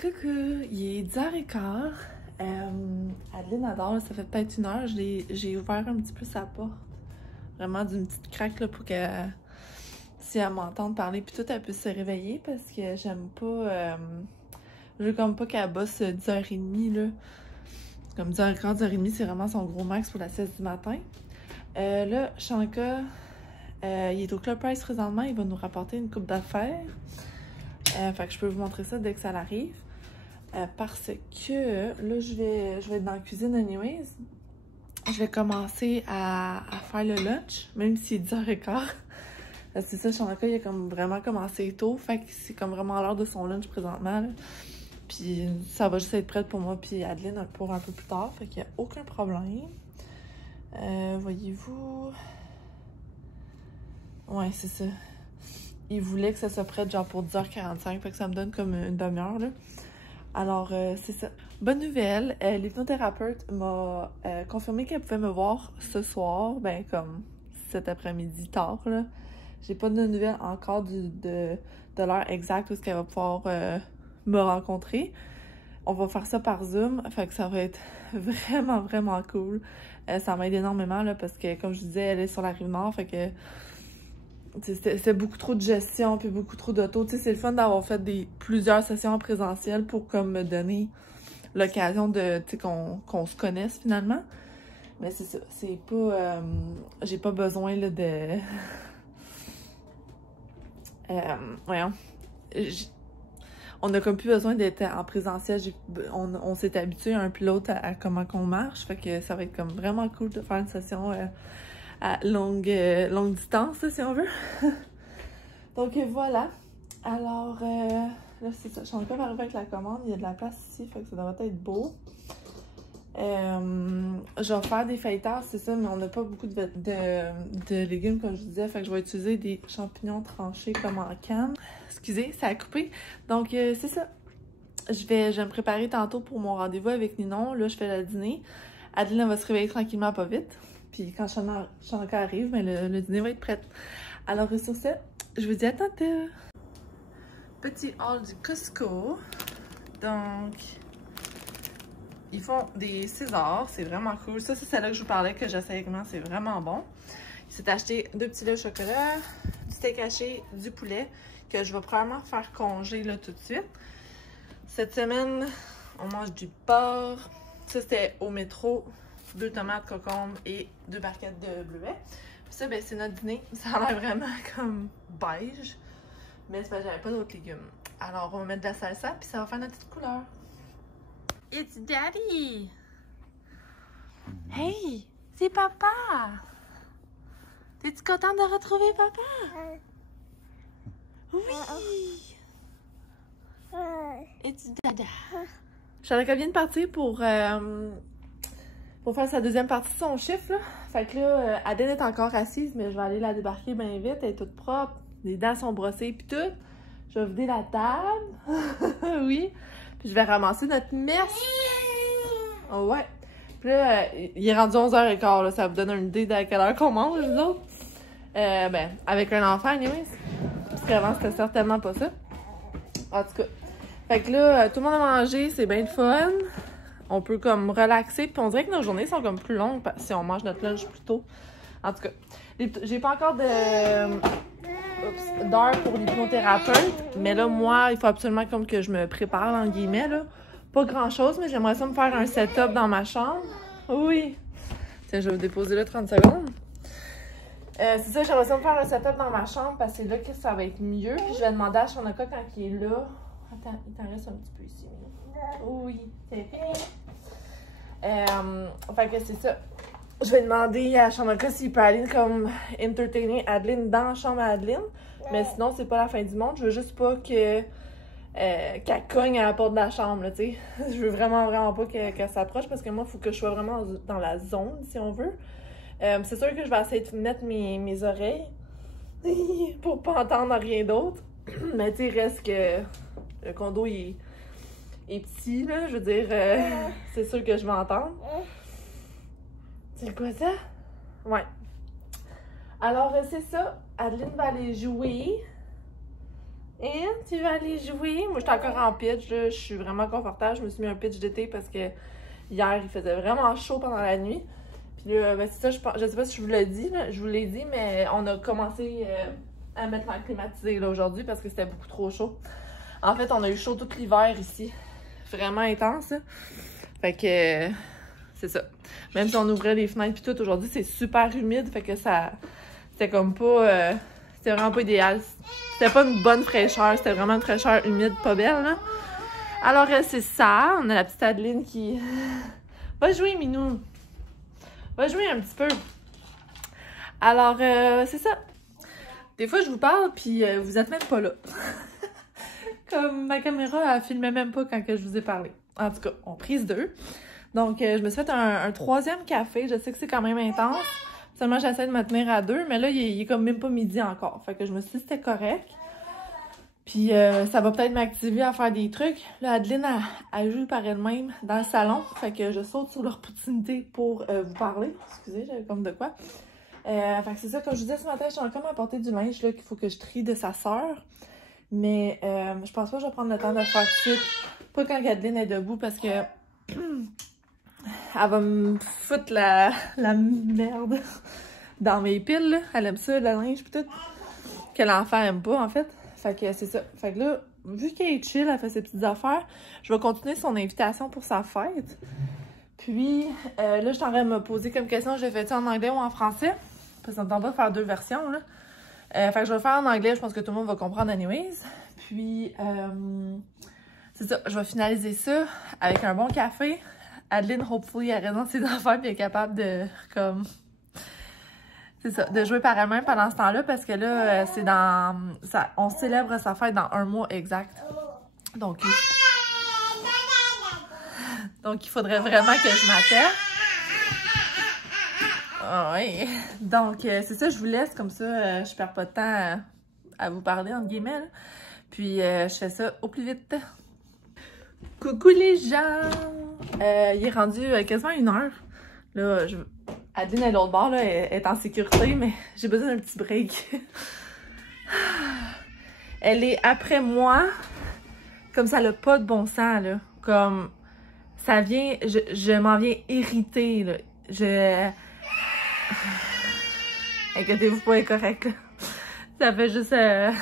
Coucou, il est 10h15. Adeline adore, ça fait peut-être 1 heure. J'ai ouvert un petit peu sa porte. Vraiment d'une petite craque là, pour que si elle m'entende parler puis tout, elle puisse se réveiller parce que j'aime pas. Je veux comme pas qu'elle bosse 10h30 là. Comme 10h15, 10h30, c'est vraiment son gros max pour la sieste du matin. Là, Shanka, il est au Club Price présentement, il va nous rapporter une coupe d'affaires. Fait que je peux vous montrer ça dès que ça arrive. Parce que là, je vais être dans la cuisine anyways. Je vais commencer à faire le lunch, même s'il est 10h15. C'est ça, Shanka, il a comme vraiment commencé tôt. Fait que c'est comme vraiment l'heure de son lunch présentement. Là. Puis ça va juste être prêt pour moi puis Adeline pour un peu plus tard. Fait qu'il n'y a aucun problème. Voyez-vous... Ouais, c'est ça. Il voulait que ça soit prêt genre pour 10h45. Fait que ça me donne comme une demi-heure, là. Alors, c'est ça. Bonne nouvelle, l'hypnothérapeute m'a confirmé qu'elle pouvait me voir ce soir, ben comme cet après-midi tard, là. J'ai pas de nouvelles encore de l'heure exacte où est-ce qu'elle va pouvoir me rencontrer. On va faire ça par Zoom, fait que ça va être vraiment, vraiment cool. Ça m'aide énormément, là, parce que, comme je disais, elle est sur la Rive-Nord, fait que c'est beaucoup trop de gestion puis beaucoup trop d'auto. Tu sais, c'est le fun d'avoir fait plusieurs sessions en présentiel pour comme me donner l'occasion de, tu sais, qu'on se connaisse finalement. Mais c'est ça, c'est pas... j'ai pas besoin, là, de... voyons. On a comme plus besoin d'être en présentiel. On s'est habitué un puis l'autre à comment qu'on marche. Fait que ça va être comme vraiment cool de faire une session... à longue distance, si on veut. Donc voilà. Alors, là, c'est ça. Je suis encore arrivée avec la commande. Il y a de la place ici, fait que ça devrait être beau. Je vais faire des feuilletards, c'est ça, mais on n'a pas beaucoup de légumes, comme je vous disais. Fait que je vais utiliser des champignons tranchés comme en canne. Excusez, ça a coupé. Donc, c'est ça. Je vais me préparer tantôt pour mon rendez-vous avec Ninon. Là, je fais le dîner. Adeline va se réveiller tranquillement, pas vite. Puis quand Shanka arrive, ben le dîner va être prêt. Alors sur ce, je vous dis à tantôt! Petit haul du Costco. Donc, ils font des Césars, c'est vraiment cool. Ça, c'est celle-là que je vous parlais que j'essaie comment, c'est vraiment bon. Il s'est acheté 2 petits laits au chocolat, du steak haché, du poulet, que je vais probablement faire congeler là tout de suite. Cette semaine, on mange du porc. Ça, c'était au métro. 2 tomates, concombres et 2 barquettes de bleuets. Puis ça, ben, c'est notre dîner. Ça a l'air vraiment comme beige. Mais c'est parce que j'avais pas d'autres légumes. Alors, on va mettre de la salsa, puis ça va faire notre petite couleur. It's Daddy! Hey! C'est papa! T'es-tu contente de retrouver papa? Oui! It's Dada! Shanka vient de partir pour faire sa deuxième partie de son chiffre, là. Fait que là, Adeline est encore assise, mais je vais aller la débarquer bien vite. Elle est toute propre. Les dents sont brossées puis tout. Je vais vider la table. Oui. Puis je vais ramasser notre messe. Oh, ouais. Puis là, il est rendu 11h15, là. Ça vous donne une idée de à quelle heure qu'on mange, nous autres. Ben, avec un enfant, anyways. Parce qu'avant, c'était certainement pas ça. En tout cas. Fait que là, tout le monde a mangé. C'est bien le fun. On peut comme relaxer, puis on dirait que nos journées sont comme plus longues si on mange notre lunch plus tôt. En tout cas, j'ai pas encore d'heure pour l'hypnothérapeute, mais là, moi, il faut absolument comme que je me prépare, en guillemets, là. Pas grand-chose, mais j'aimerais ça me faire un setup dans ma chambre. Oui! Tiens, je vais vous déposer là 30 secondes. C'est ça, j'aimerais ça me faire un setup dans ma chambre, parce que c'est là que ça va être mieux. Puis je vais demander à Shanka quand il est là. Attends, il t'en reste un petit peu ici. Oui, c'est fait que c'est ça. Je vais demander à Shanka s'il peut aller comme entertainer Adeline dans la chambre à Adeline. Mais sinon, c'est pas la fin du monde. Je veux juste pas que qu'elle cogne à la porte de la chambre, tu sais. Je veux vraiment, vraiment pas qu'elle s'approche parce que moi, il faut que je sois vraiment dans la zone, si on veut. C'est sûr que je vais essayer de mettre mes oreilles pour pas entendre rien d'autre. Mais tu sais, reste que le condo, il est petit, là, je veux dire, c'est sûr que je vais entendre. C'est quoi ça? Ouais. Alors, c'est ça. Adeline va aller jouer. Et tu vas aller jouer? Moi, j'étais encore en pitch, là. Je suis vraiment confortable. Je me suis mis un pitch d'été parce que hier, il faisait vraiment chaud pendant la nuit. Puis là, ben c'est ça, je sais pas si je vous l'ai dit, là. Je vous l'ai dit, mais on a commencé à mettre l'air climatisé là aujourd'hui parce que c'était beaucoup trop chaud. En fait, on a eu chaud tout l'hiver ici. Vraiment intense, là. Fait que c'est ça. Même si on ouvrait les fenêtres puis tout, aujourd'hui, c'est super humide. Fait que ça... C'était comme pas... c'était vraiment pas idéal. C'était pas une bonne fraîcheur. C'était vraiment une fraîcheur humide, pas belle, là. Alors, c'est ça. On a la petite Adeline qui... Va jouer, Minou. Va jouer un petit peu. Alors, c'est ça. Des fois, je vous parle, puis vous êtes même pas là. Comme ma caméra, elle filmait même pas quand que je vous ai parlé. En tout cas, on prise 2. Donc, je me suis fait un troisième café. Je sais que c'est quand même intense. Seulement, j'essaie de me tenir à 2. Mais là, il est comme même pas midi encore. Fait que je me suis dit que c'était correct. Puis, ça va peut-être m'activer à faire des trucs. Là, Adeline, elle joue par elle-même dans le salon. Fait que je saute sur l'opportunité pour vous parler. Excusez, j'avais comme de quoi. Fait que c'est ça, comme je vous disais ce matin, je suis encore à porter du linge là qu'il faut que je trie de sa sœur. Mais je pense pas que je vais prendre le temps de le faire tout de suite. Pas quand Adeline est debout parce que elle va me foutre la merde dans mes piles. Là. Elle aime ça, le linge pis tout. Que l'enfant aime pas en fait. Fait que c'est ça. Fait que là, vu qu'elle est chill, elle fait ses petites affaires, je vais continuer son invitation pour sa fête. Puis là, je suis en train de me poser comme question, je l'ai fait en anglais ou en français? Parce qu'on ne tente pas de faire 2 versions, là. Fait que je vais le faire en anglais, je pense que tout le monde va comprendre anyways. Puis, c'est ça, je vais finaliser ça avec un bon café. Adeline, hopefully, elle reste dans ses affaires et elle est capable de, comme... C'est ça, de jouer par elle-même pendant ce temps-là parce que là, c'est dans... Ça, on célèbre sa fête dans 1 mois exact. Donc, il faudrait vraiment que je m'attelle. Oh, oui. Donc, c'est ça, je vous laisse comme ça, je perds pas de temps à vous parler, entre guillemets. Là. Puis, je fais ça au plus vite. Coucou les gens! Il est rendu quasiment 1 heure. Là, Adeline est de l'autre bord, là, elle est en sécurité, mais j'ai besoin d'un petit break. Elle est après moi, comme ça n'a pas de bon sens, là. Comme, ça vient, je m'en viens irritée, là. Inquiétez-vous pas, elle est correcte, là. Ça fait juste... elle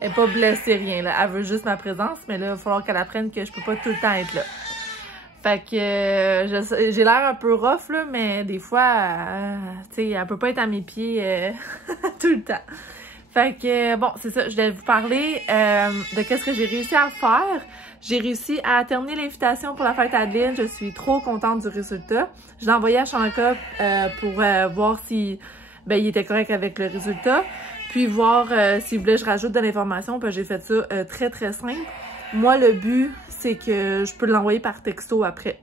est pas blessée, rien, là. Elle veut juste ma présence, mais là, il va falloir qu'elle apprenne que je peux pas tout le temps être là. Fait que j'ai l'air un peu rough, là, mais des fois, tu sais, elle peut pas être à mes pieds tout le temps. Fait que, bon, c'est ça, je vais vous parler de qu'est-ce que j'ai réussi à faire. J'ai réussi à terminer l'invitation pour la fête à Adeline. Je suis trop contente du résultat. Je l'ai envoyé à Chanka pour voir si il était correct avec le résultat. Puis voir s'il voulait que je rajoute de l'information. Puis j'ai fait ça très, très simple. Moi, le but, c'est que je peux l'envoyer par texto après.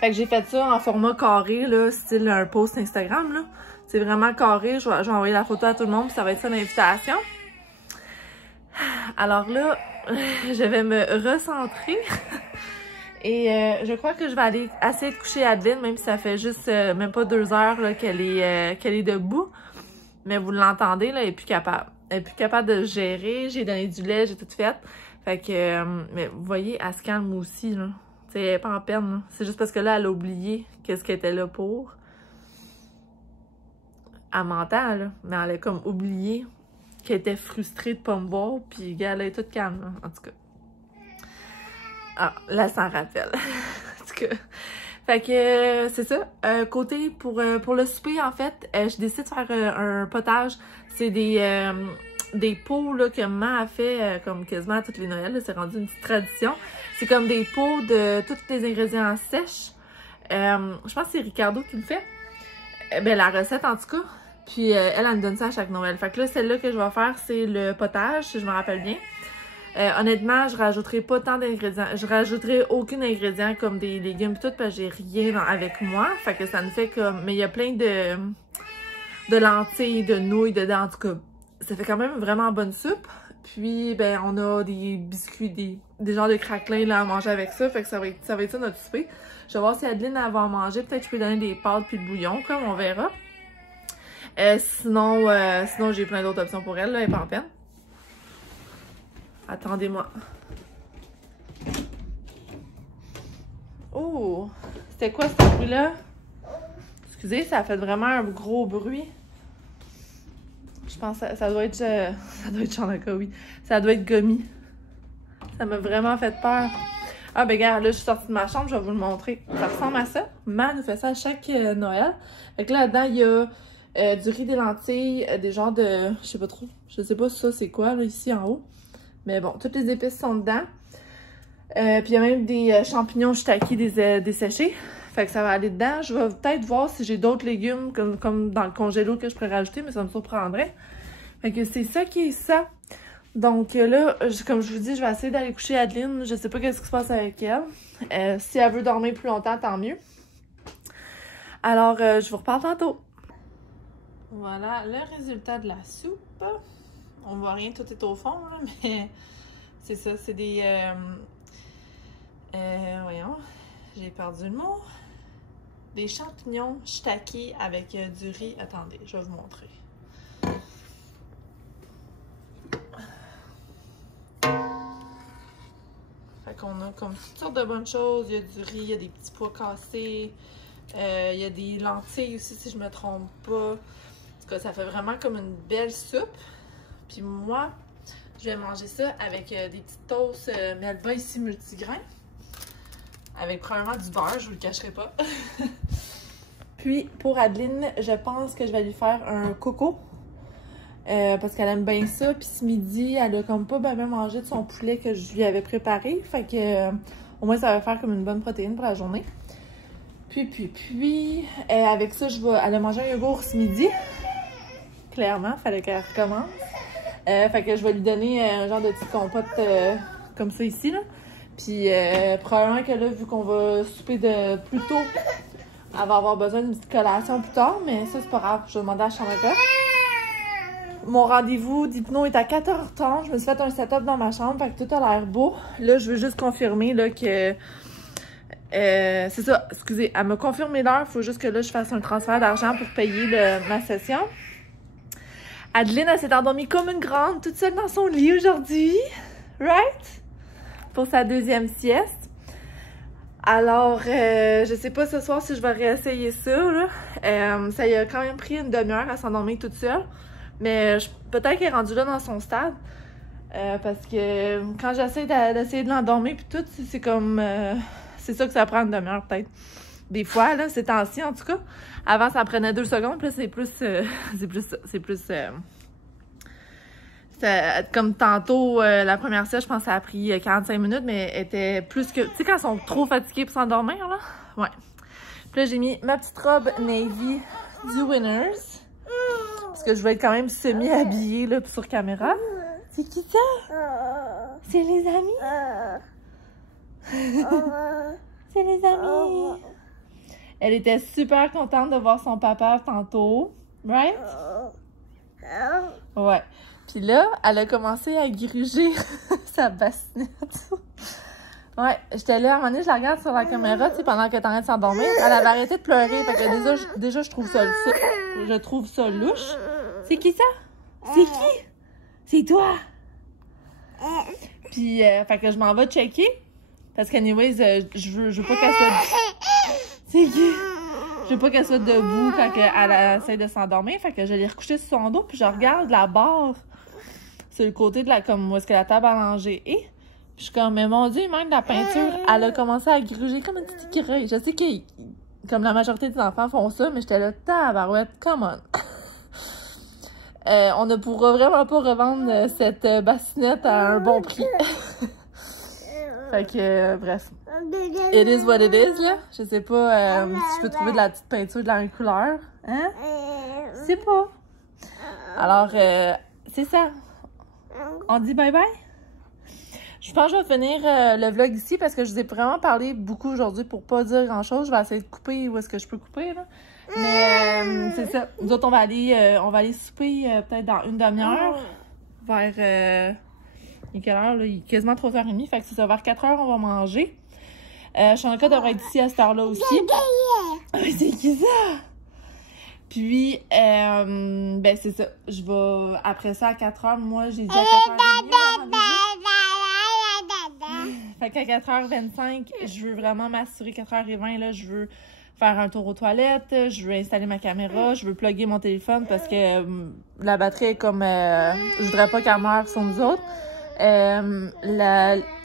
Fait que j'ai fait ça en format carré, là, style un post Instagram, là. C'est vraiment carré. Je vais envoyer la photo à tout le monde, puis ça va être ça l'invitation. Alors là, je vais me recentrer. Et je crois que je vais aller essayer de coucher Adeline, même si ça fait juste même pas 2 heures qu'elle est debout. Mais vous l'entendez, là, elle est plus capable. Elle est plus capable de gérer. J'ai donné du lait, j'ai tout fait. Fait que, mais vous voyez, elle se calme aussi, là. Tu sais, elle est pas en peine, c'est juste parce que là, elle a oublié qu'est-ce qu'elle était là pour. Elle m'entend, là, mais elle a comme oublié qu'elle était frustrée de pas me voir, puis elle est toute calme, là, en tout cas. Ah, là, elle s'en rappelle. En tout cas. Fait que, c'est ça. Côté, pour le souper, en fait, je décide de faire un potage. C'est des pots là, que maman a fait comme quasiment à toutes les Noëls. C'est rendu une petite tradition. C'est comme des pots de tous les ingrédients sèches. Je pense que c'est Ricardo qui le fait. Ben, la recette en tout cas. Puis elle me donne ça à chaque Noël. Fait que là, celle-là que je vais faire, c'est le potage, si je me rappelle bien. Honnêtement, je rajouterai pas tant d'ingrédients. Je rajouterai aucun ingrédient comme des légumes et tout, parce que j'ai rien avec moi. Fait que ça me fait comme... Mais il y a plein de lentilles, de nouilles dedans, en tout cas. Ça fait quand même une vraiment bonne soupe. Puis, ben, on a des biscuits, des genres de craquelins là, à manger avec ça. Fait que ça va être ça notre souper. Je vais voir si Adeline elle va en manger. Peut-être que je peux donner des pâtes puis le bouillon, comme on verra. Sinon j'ai plein d'autres options pour elle, là, elle est pas en peine. Attendez-moi. Oh! C'était quoi ce bruit-là? Excusez, ça a fait vraiment un gros bruit. Je pense que ça doit être... ça doit être Chanaka, oui. Ça doit être Gummy. Ça m'a vraiment fait peur. Ah, ben regarde, là, je suis sortie de ma chambre, je vais vous le montrer. Ça ressemble à ça. Maman nous fait ça à chaque Noël. Fait que là, dedans, il y a du riz, des lentilles, des genres de... Je sais pas trop. Je sais pas ça, c'est quoi, là, ici, en haut. Mais bon, toutes les épices sont dedans. Puis il y a même des champignons shiitake desséchés. Fait que ça va aller dedans. Je vais peut-être voir si j'ai d'autres légumes comme dans le congélo que je pourrais rajouter, mais ça me surprendrait. Fait que c'est ça qui est ça. Donc là, comme je vous dis, je vais essayer d'aller coucher Adeline. Je sais pas qu'est-ce qui se passe avec elle. Si elle veut dormir plus longtemps, tant mieux. Alors, je vous reparle tantôt. Voilà le résultat de la soupe. On voit rien, tout est au fond, là, mais c'est ça, c'est des... voyons, j'ai perdu le mot. Des champignons shiitake avec du riz. Attendez, je vais vous montrer. Fait qu'on a comme toutes sortes de bonnes choses. Il y a du riz, il y a des petits pois cassés. Il y a des lentilles aussi, si je me trompe pas. En tout cas, ça fait vraiment comme une belle soupe. Puis moi, je vais manger ça avec des petites toasts Melba ici multigrains. Avec probablement du beurre, je vous le cacherai pas. Puis pour Adeline, je pense que je vais lui faire un coco. Parce qu'elle aime bien ça. Puis ce midi, elle a comme pas bien mangé de son poulet que je lui avais préparé. Fait que au moins ça va faire comme une bonne protéine pour la journée. Puis avec ça, elle a mangé un yogourt ce midi. Clairement, fallait qu'elle recommence. Fait que je vais lui donner un genre de petite compote comme ça ici, là. Puis probablement que là, vu qu'on va souper de plus tôt, elle va avoir besoin d'une petite collation plus tard, mais ça, c'est pas grave. Je vais demander à Chanaka. Mon rendez-vous d'hypno est à 14h30. Je me suis fait un setup dans ma chambre, fait que tout a l'air beau. Là, je veux juste confirmer là, que... c'est ça, excusez, elle m'a confirmé l'heure. Il faut juste que là, je fasse un transfert d'argent pour payer ma session. Adeline, elle s'est endormie comme une grande, toute seule dans son lit aujourd'hui. Right? Pour sa deuxième sieste. Alors, je sais pas ce soir si je vais réessayer ça, là. Ça y a quand même pris une demi-heure à s'endormir toute seule. Mais peut-être qu'elle est rendue là dans son stade. Parce que quand j'essaie d'essayer de l'endormir puis tout, c'est comme... c'est ça que ça prend une demi-heure peut-être. Des fois, là, ces temps-ci en tout cas. Avant, ça prenait 2 secondes, puis là, c'est plus... comme tantôt, la première sieste, je pense que ça a pris 45 minutes, mais elle était plus que... Tu sais, quand ils sont trop fatigués pour s'endormir, là? Ouais. Puis là, j'ai mis ma petite robe navy du Winners. Parce que je vais être quand même semi-habillée, là, sur caméra. C'est qui ça? C'est les amis? C'est les amis! Elle était super contente de voir son papa tantôt. Right? Ouais. Puis là, elle a commencé à gruger sa bassinette. Ouais, j'étais là, à un moment donné, je la regarde sur la caméra, tu sais, pendant qu'elle est en train de s'endormir. Elle avait arrêté de pleurer, fait que déjà je trouve ça louche. C'est qui ça? C'est qui? C'est toi! Puis, fait que je m'en vais checker. Parce qu'anyways, je veux pas qu'elle soit... C'est qui? Je veux pas qu'elle soit debout quand elle essaie de s'endormir. Fait que je l'ai recouchée sur son dos, puis je regarde la barre sur le côté de comme où est-ce que la table à manger est. Puis je suis comme, mais mon Dieu, même la peinture, elle a commencé à gruger comme une petite écureuil. Je sais que, comme la majorité des enfants font ça, mais j'étais là, tabarouette, come on. On ne pourra vraiment pas revendre cette bassinette à un bon prix. Fait que, bref. It is what it is, là. Je sais pas si je peux trouver de la petite peinture de la même couleur. Hein? Je sais pas. Alors, c'est ça. On dit bye-bye? Je pense que je vais finir le vlog ici parce que je vous ai vraiment parlé beaucoup aujourd'hui pour pas dire grand-chose. Je vais essayer de couper où est-ce que je peux couper, là. Mais c'est ça. Nous autres, on va aller souper peut-être dans une demi-heure. Vers... il est quelle heure, là? Il est quasiment 3h30. Fait que c'est ça. Vers 4h, on va manger. Chanaka devrait être ici à cette heure-là aussi. C'est qui ça? Puis, ben c'est ça. Je vais... Après ça, à 4h, moi, j'ai dit à 4h30. Fait qu'à 4h25, je veux vraiment m'assurer, 4h20, là, je veux faire un tour aux toilettes, je veux installer ma caméra, je veux plugger mon téléphone parce que la batterie est comme... je voudrais pas qu'elle meure sur nous autres.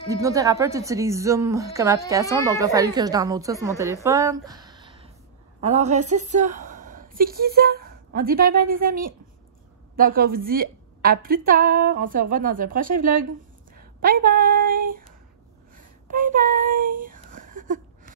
L'hypnothérapeute utilise Zoom comme application, donc il a fallu que je download ça sur mon téléphone. Alors, c'est ça. C'est qui ça? On dit bye bye les amis. Donc, on vous dit à plus tard. On se revoit dans un prochain vlog. Bye bye! Bye bye!